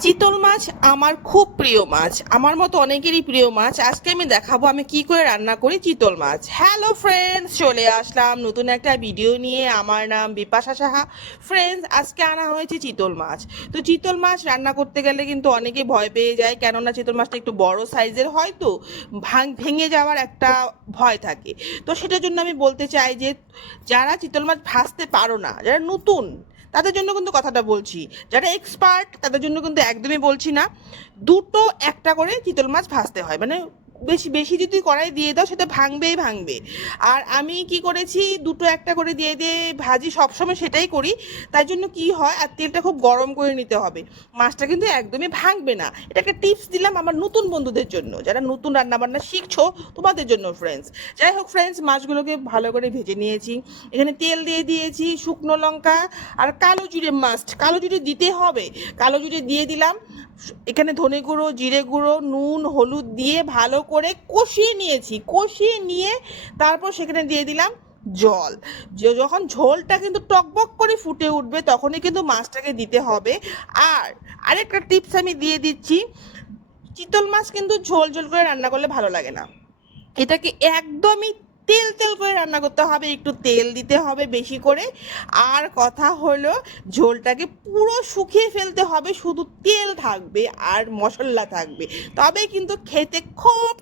চিতল মাছ আমার খুব প্রিয় মাছ, আমার মতো অনেকেরই প্রিয় মাছ। আজকে আমি দেখাবো আমি কি করে রান্না করি চিতল মাছ। হ্যালো ফ্রেন্ডস, চলে আসলাম নতুন একটা ভিডিও নিয়ে। আমার নাম বিপাশা সাহা। ফ্রেন্ডস, আজকে আনা হয়েছে চিতল মাছ। তো চিতল মাছ রান্না করতে গেলে কিন্তু অনেকে ভয় পেয়ে যায়, কেননা চিতল মাছটা একটু বড় সাইজের হয়, তো ভেঙে যাওয়ার একটা ভয় থাকে। তো সেটার জন্য আমি বলতে চাই যে যারা চিতল মাছ ভাজতে পারো না, যারা নতুন, তাদের জন্য কিন্তু কথাটা বলছি। যারা এক্সপার্ট তাদের জন্য কিন্তু একদমই বলছি না। দুটো একটা করে চিতল মাছ ভাজতে হয়, মানে বেশি বেশি যদি কড়াই দিয়ে দাও সেটা ভাঙবেই ভাঙবে। আর আমি কি করেছি, দুটো একটা করে দিয়ে দিয়ে ভাজি, সবসময় সেটাই করি। তাই জন্য কি হয়, আর তেলটা খুব গরম করে নিতে হবে, মাছটা কিন্তু একদমই ভাঙবে না। এটা একটা টিপস দিলাম আমার নতুন বন্ধুদের জন্য, যারা নতুন রান্নাবান্না শিখছো, তোমাদের জন্য ফ্রেন্ডস। যাই হোক ফ্রেন্ডস, মাছগুলোকে ভালো করে ভেজে নিয়েছি। এখানে তেল দিয়ে দিয়েছি, শুকনো লঙ্কা আর কালো জিরে, মাস্ট কালো জিরে দিতে হবে। কালো জিরে দিয়ে দিলাম। এখানে ধনে গুঁড়ো, জিরে গুঁড়ো, নুন, হলুদ দিয়ে ভালো করে কষিয়ে নিয়েছি। কষিয়ে নিয়ে তারপর সেখানে দিয়ে দিলাম জল। যখন ঝোলটা কিন্তু টকবক করে ফুটে উঠবে, তখনই কিন্তু মাছটাকে দিতে হবে। আর আরেকটা টিপস আমি দিয়ে দিচ্ছি, চিতল মাছ কিন্তু ঝোল ঝোল করে রান্না করলে ভালো লাগে না। এটাকে একদমই তেল তেল করে রান্না করতে হবে, একটু তেল দিতে হবে বেশি করে। আর কথা হলো, ঝোলটাকে পুরো শুকিয়ে ফেলতে হবে, শুধু তেল থাকবে আর মশলা থাকবে, তবে কিন্তু খেতে খুব